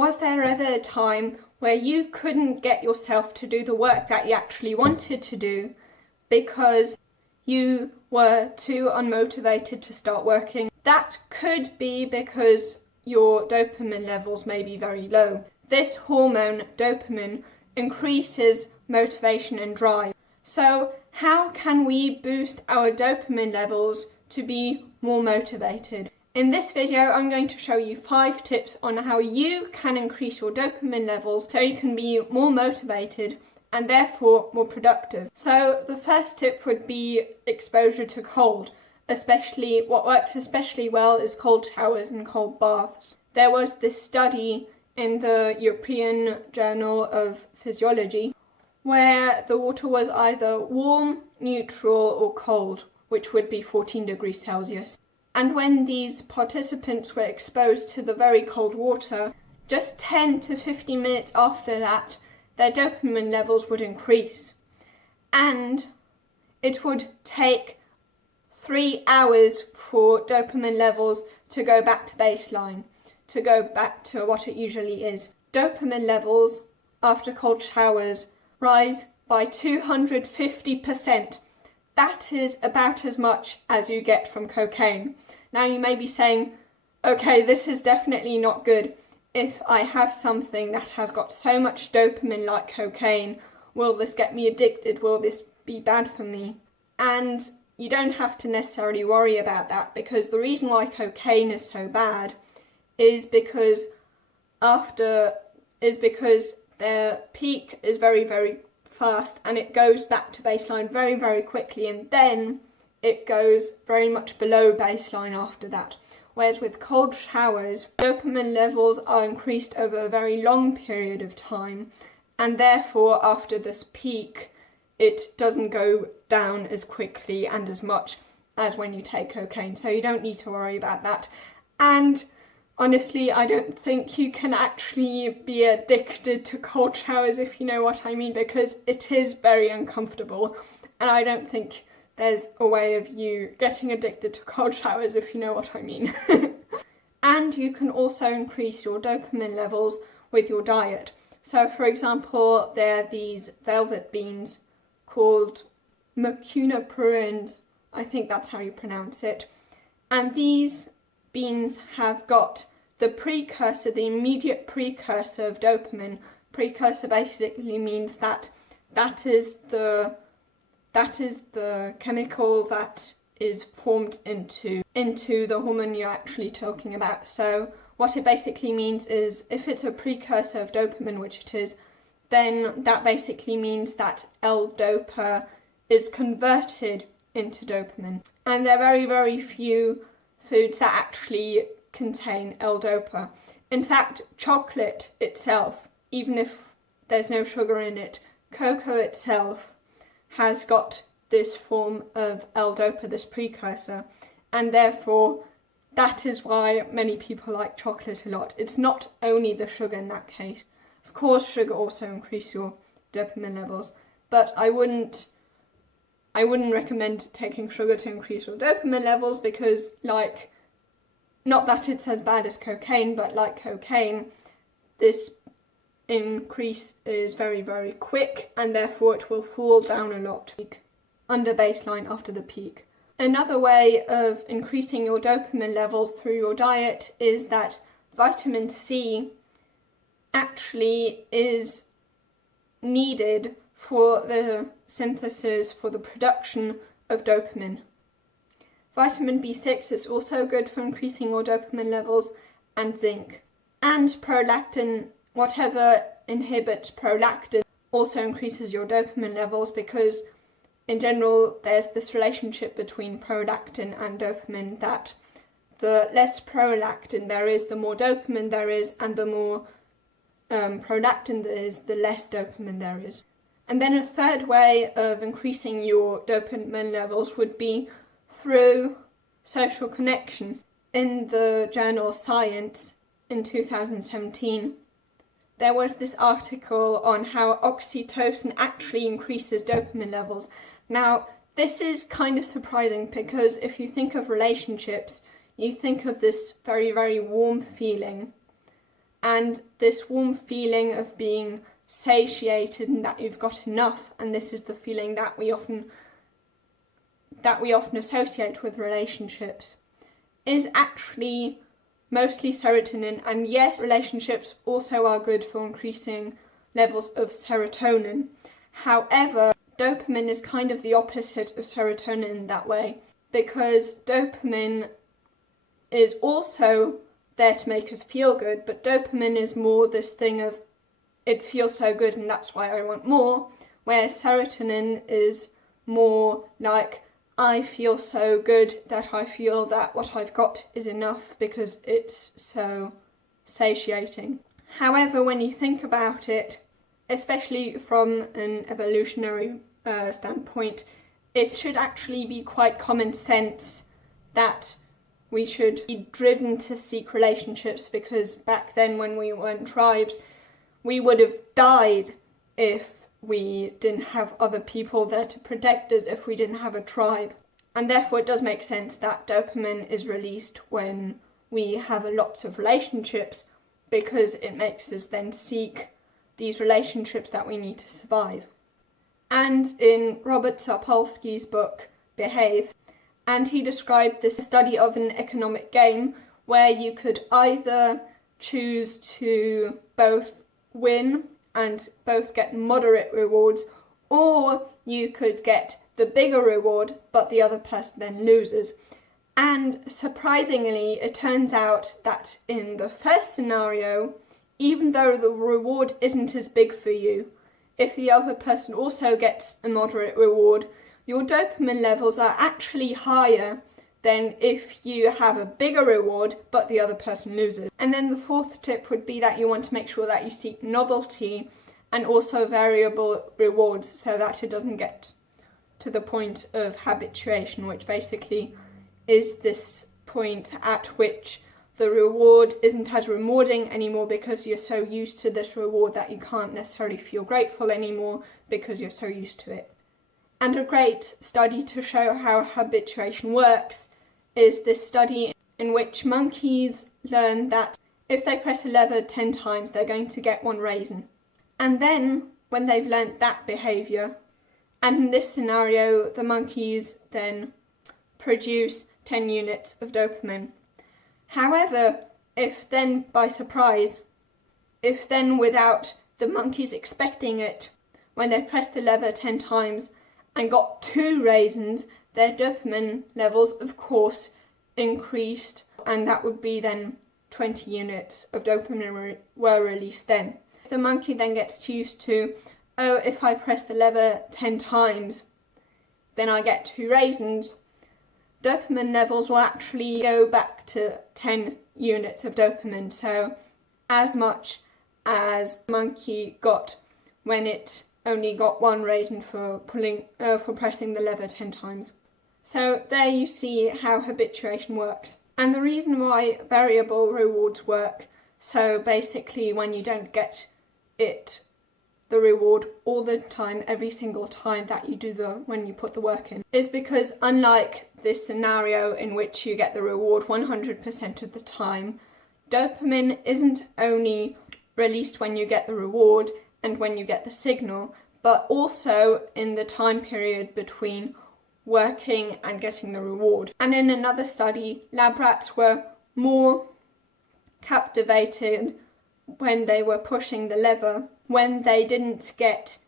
Was there ever a time where you couldn't get yourself to do the work that you actually wanted to do because you were too unmotivated to start working? That could be because your dopamine levels may be very low. This hormone, dopamine, increases motivation and drive. So how can we boost our dopamine levels to be more motivated? In this video, I'm going to show you 5 tips on how you can increase your dopamine levels so you can be more motivated and therefore more productive. So the first tip would be exposure to cold. What works especially well is cold showers and cold baths. There was this study in the European Journal of Physiology where the water was either warm, neutral or cold, which would be 14 degrees Celsius. And when these participants were exposed to the very cold water, just 10 to 15 minutes after that, their dopamine levels would increase. And it would take 3 hours for dopamine levels to go back to baseline, to go back to what it usually is. Dopamine levels after cold showers rise by 250%. That is about as much as you get from cocaine. Now you may be saying, okay, this is definitely not good. If I have something that has got so much dopamine like cocaine, will this get me addicted? Will this be bad for me? And you don't have to necessarily worry about that, because the reason why cocaine is so bad is because their peak is very, very fast and it goes back to baseline very, very quickly, and then it goes very much below baseline after that. Whereas with cold showers, dopamine levels are increased over a very long period of time, and therefore after this peak it doesn't go down as quickly and as much as when you take cocaine, so you don't need to worry about that. And honestly, I don't think you can actually be addicted to cold showers, if you know what I mean, because it is very uncomfortable, and I don't think there's a way of you getting addicted to cold showers, if you know what I mean. And you can also increase your dopamine levels with your diet. So for example, there are these velvet beans called mucuna pruriens, I think that's how you pronounce it, and these beans have got the precursor, the immediate precursor of dopamine. Precursor basically means that is the chemical that is formed into the hormone you're actually talking about. So what it basically means is, if it's a precursor of dopamine, which it is, then that basically means that L-dopa is converted into dopamine. And there are very, very few foods that actually contain L-dopa. In fact, chocolate itself, even if there's no sugar in it, cocoa itself has got this form of L-dopa, this precursor, and therefore that is why many people like chocolate a lot. It's not only the sugar in that case. Of course, sugar also increases your dopamine levels, but I wouldn't recommend taking sugar to increase your dopamine levels, because, like, not that it's as bad as cocaine, but like cocaine, this increase is very, very quick, and therefore it will fall down a lot under baseline after the peak. Another way of increasing your dopamine levels through your diet is that vitamin C actually is needed for the synthesis, for the production of dopamine. Vitamin B6 is also good for increasing your dopamine levels, and zinc. And prolactin, whatever inhibits prolactin, also increases your dopamine levels, because in general there's this relationship between prolactin and dopamine, that the less prolactin there is, the more dopamine there is, and the more prolactin there is, the less dopamine there is. And then a third way of increasing your dopamine levels would be through social connection. In the journal Science in 2017, there was this article on how oxytocin actually increases dopamine levels. Now, this is kind of surprising, because if you think of relationships, you think of this very, very warm feeling. and this warm feeling of being satiated and that you've got enough, and this is the feeling that we often associate with relationships, is actually mostly serotonin. And yes, relationships also are good for increasing levels of serotonin. However, dopamine is kind of the opposite of serotonin in that way, because dopamine is also there to make us feel good, but dopamine is more this thing of it feels so good and that's why I want more, whereas serotonin is more like I feel so good that I feel that what I've got is enough because it's so satiating. However, when you think about it, especially from an evolutionary standpoint, it should actually be quite common sense that we should be driven to seek relationships, because back then when we weren't tribes, we would have died if we didn't have other people there to protect us, if we didn't have a tribe. And therefore it does make sense that dopamine is released when we have lots of relationships, because it makes us then seek these relationships that we need to survive. And in Robert Sapolsky's book, Behave, and he described this study of an economic game where you could either choose to both win and both get moderate rewards, or you could get the bigger reward but the other person then loses. And surprisingly, it turns out that in the first scenario, even though the reward isn't as big for you, if the other person also gets a moderate reward, your dopamine levels are actually higher than if you have a bigger reward but the other person loses. And then the fourth tip would be that you want to make sure that you seek novelty and also variable rewards, so that it doesn't get to the point of habituation, which basically is this point at which the reward isn't as rewarding anymore because you're so used to this reward that you can't necessarily feel grateful anymore because you're so used to it. And a great study to show how habituation works is this study in which monkeys learn that if they press a lever 10 times, they're going to get one raisin. And then, when they've learnt that behaviour, and in this scenario, the monkeys then produce 10 units of dopamine. However, if then by surprise, if then without the monkeys expecting it, when they pressed the lever 10 times and got 2 raisins, their dopamine levels, of course, increased, and that would be then 20 units of dopamine were released then. If the monkey then gets used to, oh, if I press the lever 10 times, then I get 2 raisins, dopamine levels will actually go back to 10 units of dopamine, so as much as the monkey got when it only got 1 raisin for pressing the lever 10 times. So there you see how habituation works. And the reason why variable rewards work, so basically when you don't get the reward all the time, every single time that you do when you put the work in, is because unlike this scenario in which you get the reward 100% of the time, dopamine isn't only released when you get the reward and when you get the signal, but also in the time period between working and getting the reward. And in another study, lab rats were more captivated when they were pushing the lever, when they didn't get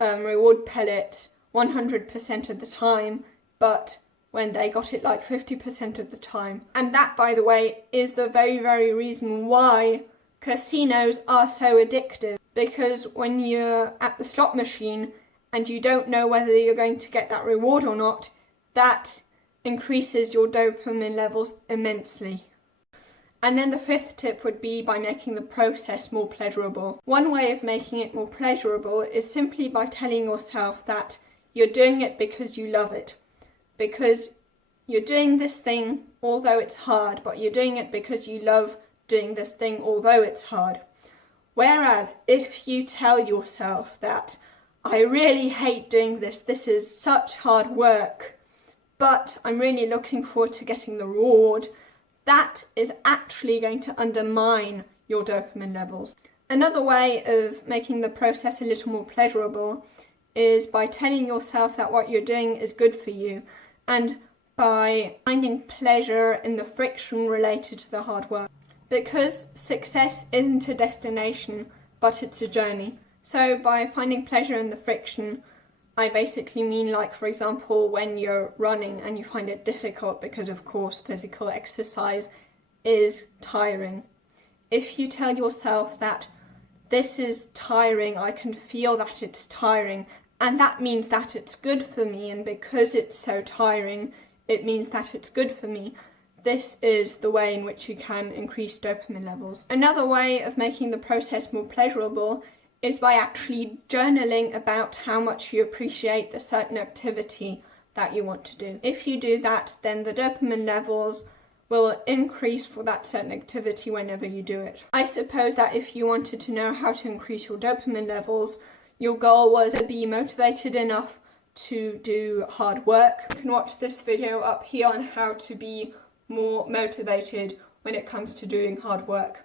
reward pellets 100% of the time, but when they got it like 50% of the time. And that, by the way, is the very, very reason why casinos are so addictive, because when you're at the slot machine and you don't know whether you're going to get that reward or not, that increases your dopamine levels immensely. And then the fifth tip would be by making the process more pleasurable. One way of making it more pleasurable is simply by telling yourself that you're doing it because you love it. Because you're doing this thing although it's hard, but you're doing it because you love doing this thing although it's hard. Whereas if you tell yourself that I really hate doing this is such hard work, but I'm really looking forward to getting the reward, that is actually going to undermine your dopamine levels. Another way of making the process a little more pleasurable is by telling yourself that what you're doing is good for you, and by finding pleasure in the friction related to the hard work. Because success isn't a destination, but it's a journey. So by finding pleasure in the friction, I basically mean, like, for example, when you're running and you find it difficult because, of course, physical exercise is tiring. If you tell yourself that this is tiring, I can feel that it's tiring, and that means that it's good for me, and because it's so tiring, it means that it's good for me. This is the way in which you can increase dopamine levels. Another way of making the process more pleasurable is by actually journaling about how much you appreciate the certain activity that you want to do. If you do that, then the dopamine levels will increase for that certain activity whenever you do it. I suppose that if you wanted to know how to increase your dopamine levels, your goal was to be motivated enough to do hard work. You can watch this video up here on how to be more motivated when it comes to doing hard work.